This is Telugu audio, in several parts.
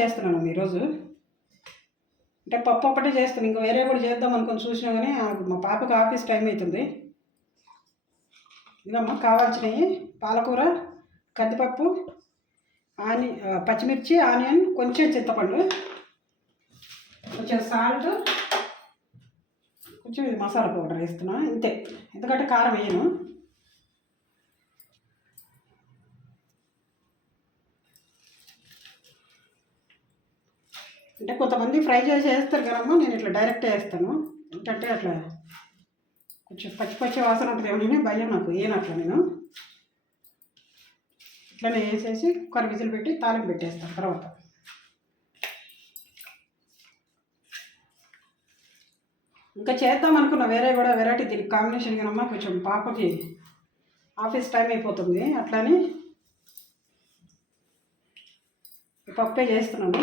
చేస్తున్నాను ఈరోజు. అంటే పప్పు ఒక్కటే చేస్తాను, ఇంకా వేరే కూడా చేద్దాం అనుకొని చూసినా కానీ మా పాపకు ఆఫీస్ టైం అవుతుంది. ఇదమ్మా కావాల్సినవి: పాలకూర, కందిపప్పు, పచ్చిమిర్చి, ఆనియన్, కొంచెం చింతపండు, కొంచెం సాల్ట్, కొంచెం ఇది మసాలా పౌడర్ వేస్తున్నా, ఇంతే. ఎందుకంటే కారం వేయను. అంటే కొంతమంది ఫ్రై చేసి వేస్తారు కదమ్మా, నేను ఇట్లా డైరెక్ట్ వేస్తాను. ఎందుకంటే అట్లా కొంచెం పచ్చి వాసన ఉంటుంది ఏమని భయం నాకు, వేయనట్లా నేను. ఇట్లనే వేసేసి కుక్కర్ విజిల్ పెట్టి తాలింపు పెట్టేస్తాను. తర్వాత ఇంకా చేద్దాం అనుకున్నా వేరే కూడా వెరైటీ, దీనికి కాంబినేషన్ కనమ్మా. కొంచెం పాపకి ఆఫీస్ టైం అయిపోతుంది, అట్లని పప్పే చేస్తున్నాను.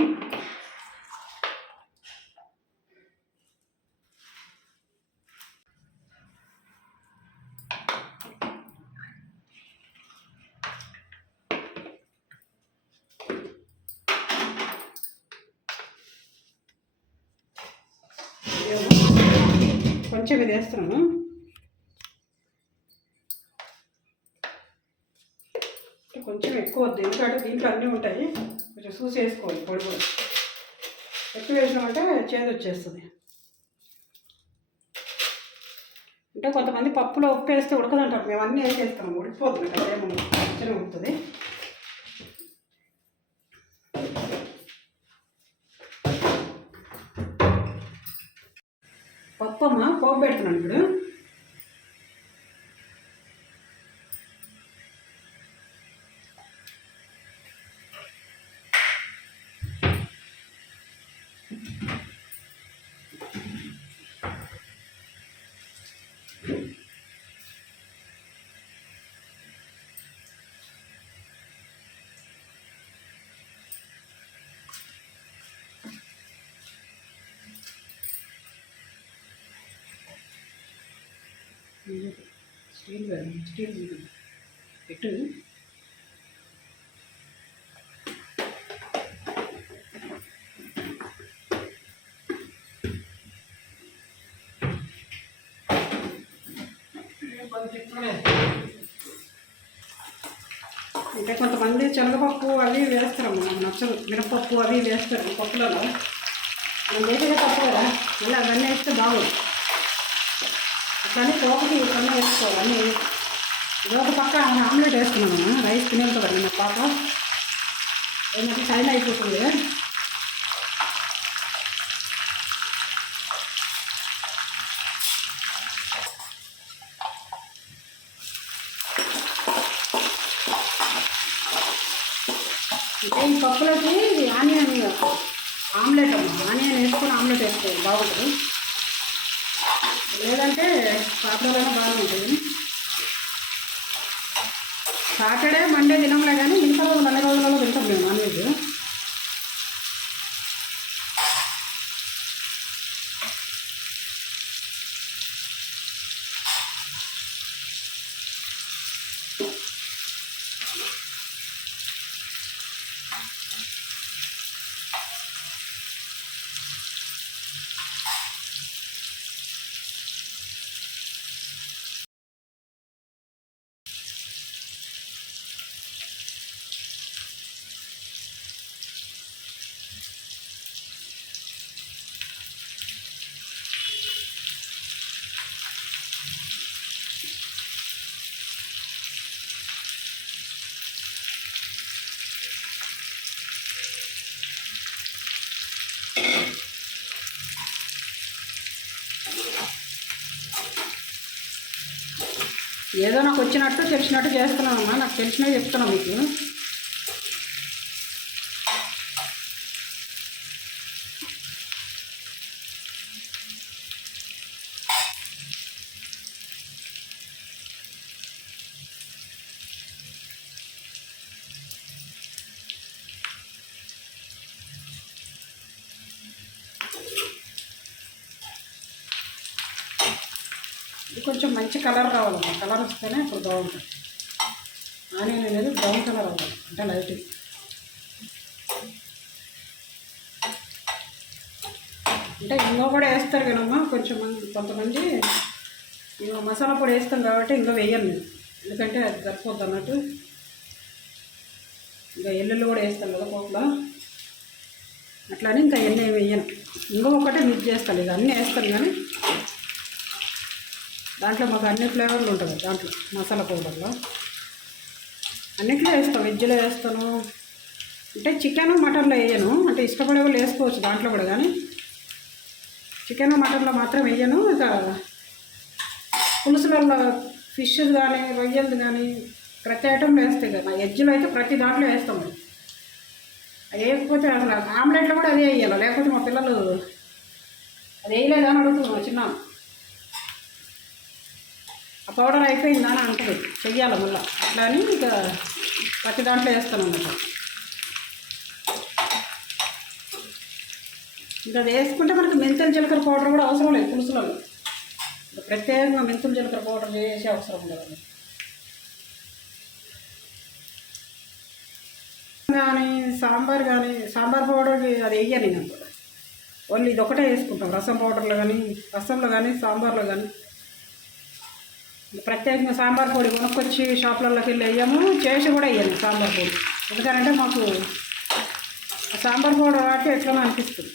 కొంచెం ఇది వేస్తున్నాను. కొంచెం ఎక్కువ వద్దు, ఎందుకంటే దీంట్లో అన్నీ ఉంటాయి. కొంచెం చూసి వేసుకోవాలి. పొడి కూడా ఎక్కువ వేసినామంటే చేదు వచ్చేస్తుంది. అంటే కొంతమంది పప్పులో ఉప్పు వేస్తే ఉడకదంటారు, మేము అన్నీ వేసేస్తాము, ఉడికిపోతుంది కదా, ఏమో మంచిగా ఉడుకుతుంది. పప్పు అమ్మ పోపు పెడుతున్నాను ఇప్పుడు. స్టీల్ పెట్టు. అంటే కొంతమంది శనగపప్పు అవి వేస్తారమ్మా, నాకు నచ్చదు. మినపప్పు అవి వేస్తారు పప్పులలో, మనం వేసేదే తప్పు కదా, మళ్ళీ అవన్నీ వేస్తే బాగోదు. అట్లని పోపుకి ఇవన్నీ వేసుకోవాలి. అన్నీ ఇదొక పక్క ఆమ్లెట్ వేస్తున్నాను, రైస్ తినేది నా పాప. ఏమంటే టైం అయిపోతుంది. అంటే ఈ పప్పులోకి ఆనియన్ ఆమ్లెట్ అమ్మా, ఆనియన్ వేసుకొని ఆమ్లెట్ వేసుకోవాలి, బాగుంటుంది. లేదంటే పాపడైనా బాగానే ఉంటుంది. సాటర్డే మండే తినంలే కానీ మిగతా రోజులు అన్ని రోజులలో తింటాం మేము నాన్ వెజ్. ఏదో నాకు వచ్చినట్టు తెలిసినట్టు చేస్తున్నానమ్మా, నాకు తెలిసినవి చెప్తున్నాను మీకు. కొంచెం మంచి కలర్ రావాలమ్మా, కలర్ వస్తేనే ఇప్పుడు బాగుంటుంది. ఆనియన్ అనేది బ్రౌన్ కలర్ అవ్వాలి, అంటే లైట్. అంటే ఇంగో కూడా వేస్తారు కదమ్మా కొంచెం కొంతమంది ఇంకో మసాలా పొడి వేస్తాం కాబట్టి ఇంకో వేయను నేను, ఎందుకంటే అది సరిపోద్ది అన్నట్టు. ఇంకా ఎల్లుల్లి కూడా వేస్తాను కదా పోపులో, అట్లానే ఇంకా ఎన్ని వేయను. ఇంకో ఒకటే మిక్స్ చేస్తాను, ఇక అన్నీ వేస్తాను కానీ దాంట్లో మాకు అన్ని ఫ్లేవర్లు ఉంటుంది దాంట్లో మసాలా పౌడర్లో. అన్నిట్లో వేస్తాను, వెజ్లో వేస్తాను, అంటే చికెన్ మటన్లో వేయను, అంటే ఇష్టపడే వాళ్ళు వేసుకోవచ్చు దాంట్లో కూడా, కానీ చికెన్ మటన్లో మాత్రం వేయను. ఇక పులుసులలో ఫిష్ కానీ రొయ్యలు కానీ ప్రతి ఐటెంలో వేస్తాయి కదా, వెజ్లో అయితే ప్రతి దాంట్లో వేస్తాం. అది వేయకపోతే అసలు ఆమ్లెట్లో కూడా అదే వేయాలి, లేకపోతే మా పిల్లలు అది వేయలేదా అని అడుగుతున్నాం చిన్న. ఆ పౌడర్ అయిపోయిందా అని అంటుంది, చెయ్యాలి మళ్ళీ అట్లా అని ఇక ప్రతి దాంట్లో వేస్తాను అన్నమాట. ఇంకా అది వేసుకుంటే మనకి మెంతుల జీలకర్ర పౌడర్ కూడా అవసరం లేదు పులుసులలో, ప్రత్యేకంగా మెంతుల జీలకర్ర పౌడర్ వేసే అవసరం ఉండదు. కానీ సాంబార్ పౌడర్ అది వేయను నేను, ఓన్లీ ఇది ఒకటే వేసుకుంటాం. రసం పౌడర్లో కానీ రసంలో కానీ సాంబార్లో కానీ ప్రత్యేకంగా సాంబార్ పొడి కొనుక్కొచ్చి షాపులలోకి వెళ్ళి వేయము, చేసి కూడా వేయను సాంబార్ పొడి. ఎందుకంటే మాకు సాంబార్ పౌడర్ వాటి ఎట్లా అనిపిస్తుంది.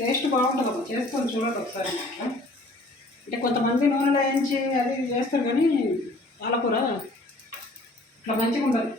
టేస్ట్ బాగుంటుంది, చేసుకొని చూడండి ఒకసారి. అంటే కొంతమంది నూనెలో వేయించి అది చేస్తారు కానీ పాలకూర ఇట్లా మంచిగా ఉండదు.